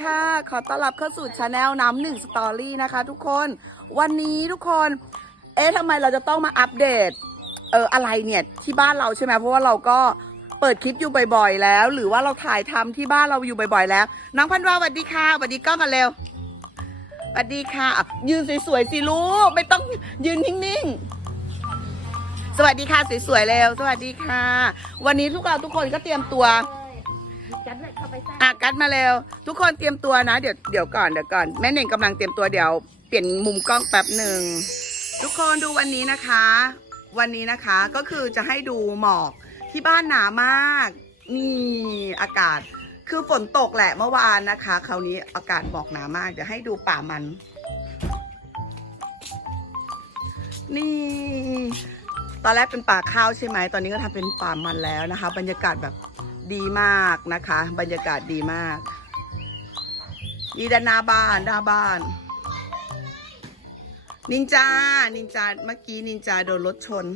ค่ะ ขอต้อนรับเข้าสู่ชาแนลน้ำหนึ่งสตอรี่นะคะ ทุกคน วันนี้ทุกคน เอ๊ะทำไมเราจะต้องมาอัปเดต เอออะไรเนี่ยที่บ้านเราใช่ไหมเพราะว่าเราก็เปิดคลิปอยู่บ่อยๆ แล้ว หรือว่าเราถ่ายทำที่บ้านเราอยู่บ่อยๆ แล้ว น้องพันวาสวัสดีค่ะสวัสดีกล้องกันเร็วสวัสดีค่ะอะยืนสวยๆสิลูกไม่ต้องยืนนิ่งๆสวัสดีค่ะสวยๆเร็วสวัสดีค่ะ วันนี้ทุกเราทุกคนก็เตรียมตัว จัดเลยเข้าไปสร้างอะกัดมาเร็ว ทุกคนเตรียมตัวนะ เดี๋ยวเดี๋ยวก่อนเดี๋ยวก่อนแม่เน่งกำลังเตรียมตัวเดี๋ยวเปลี่ยนมุมกล้องแป๊บหนึ่งทุกคนดูวันนี้นะคะ วันนี้นะคะก็คือจะให้ดูหมอกที่บ้านหนามากนี่อากาศคือฝนตกแหละเมื่อวานนะคะคราวนี้อากาศหมอกหนามากเดี๋ยวให้ดูป่ามัน นี่ ตอนแรกเป็นป่าข้าวใช่ไหมตอนนี้ก็ทำเป็นป่ามันแล้วนะคะ บรรยากาศแบบ ดีมากนะคะ บรรยากาศดีมากนี่ด้านหน้าบ้านหน้าบ้าน นินจา นินจา เมื่อกี้นินจาโดนรถชน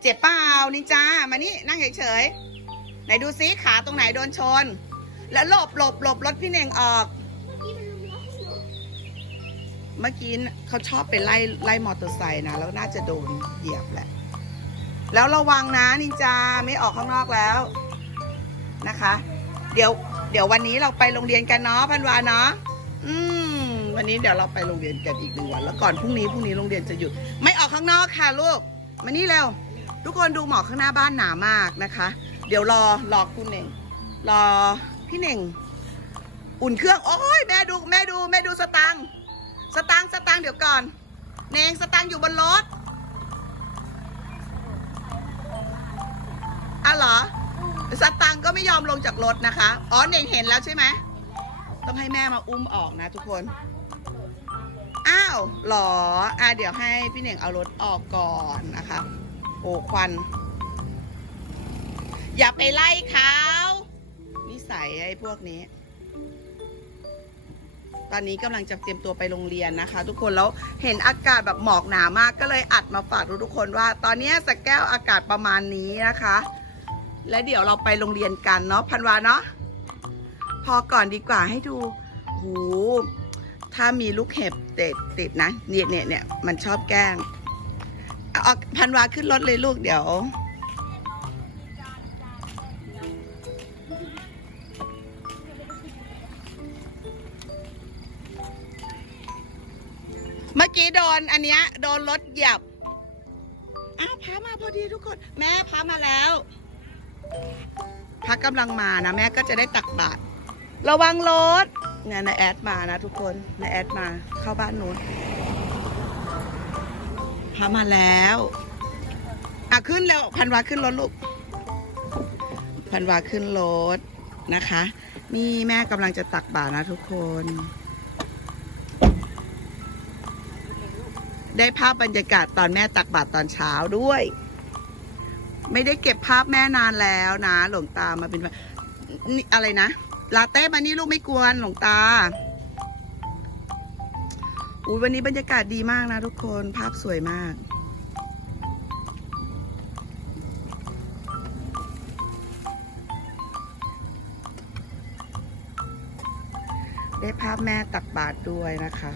เจ็บเปล่านินจา มานี่นั่งเฉยๆ ไหนดูซิขาตรงไหนโดนชน แล้วหลบหลบหลบรถพี่เน่งออก เมื่อกี้เขาชอบไปไล่ไล่มอเตอร์ไซค์นะ แล้วน่าจะโดนเหยียบแหละ แล้วระวังนะนินจาไม่ออกข้างนอกแล้ว นะคะ เดี๋ยวเดี๋ยววันนี้เราไปโรงเรียนกันเนาะพันวาเนาะอืมวันนี้เดี๋ยวเราไปโรงเรียนกันอีกหนึ่งวัน แล้วก่อนพรุ่งนี้พรุ่งนี้โรงเรียนจะหยุด ไม่ออกข้างนอกค่ะลูกมานี่เร็วทุกคนดูหมอกข้างหน้าบ้านหนามากนะคะ เดี๋ยวรอรอคุณเน่งรอพี่เน่ง อุ่นเครื่องโอ้ยแม่ดูแม่ดูแม่ดูสตังสตังสตังเดี๋ยวก่อนเน่งสตังอยู่บนรถอะเหรอ สตังค์ก็ไม่ยอมลงจากรถนะคะ อ๋อเน่งเห็นแล้วใช่ไหม ต้องให้แม่มาอุ้มออกนะทุกคน อ้าวหรอ อะเดี๋ยวให้พี่เน่งเอารถออกก่อนนะคะ โอ้ควัน อย่าไปไล่เขานิสัยไอ้พวกนี้ ตอนนี้กำลังจะเตรียมตัวไปโรงเรียนนะคะ ทุกคน แล้วเห็นอากาศแบบหมอกหนามาก ก็เลยอัดมาฝากทุกๆคนว่า ตอนนี้สกแก้วอากาศประมาณนี้นะคะ และเดี๋ยวเราไปโรงเรียนกันเนาะพันวาเนาะพอก่อนดีกว่าให้ดูโหถ้ามีลูกเห็บติดติดนะเนี่ยเนี่ยเนี่ยมันชอบแกล้งอาเอาพันวาขึ้นรถเลยลูกเดี๋ยว เมื่อกี้โดนอันเนี้ยโดนรถเหยียบอ้าวพามาพอดีทุกคน แม่พามาแล้ว พากำลังมานะ แม่ก็จะได้ตักบาตรระวังรถเนี่ยนายแอดมานะทุกคนนายแอดมาเข้าบ้านนู้นพามาแล้วอะขึ้นเร็วพันวาขึ้นรถลูกพันวาขึ้นรถนะคะ นี่แม่กำลังจะตักบาตรนะทุกคน ได้ภาพบรรยากาศตอนแม่ตักบาตรตอนเช้าด้วย ไม่ได้เก็บภาพแม่นานแล้วนะ หลวงตามาเป็นนี่อะไรนะ ลาเต้มานี่ลูกไม่กวนหลวงตาอุ้ยวันนี้บรรยากาศดีมากนะทุกคนภาพสวยมากได้ภาพแม่ตักบาตรด้วยนะคะ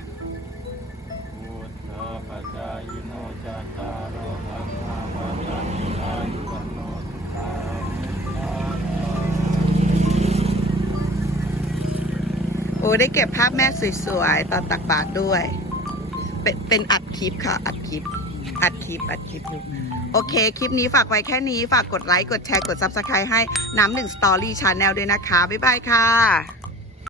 อ้ได้เก็บภาพแม่สวยๆ ตอนตักบาตรด้วย เป็นเป็นอัดคลิปค่ะ อัดคลิป อัดคลิป อัดคลิปอยู่ โอเค คลิปนี้ฝากไว้แค่นี้ ฝากกดไลค์ กดแชร์ กด Subscribe ให้น้ำหนึ่งสตอรี่ชาแนลด้วยนะคะ บ๊ายบายค่ะ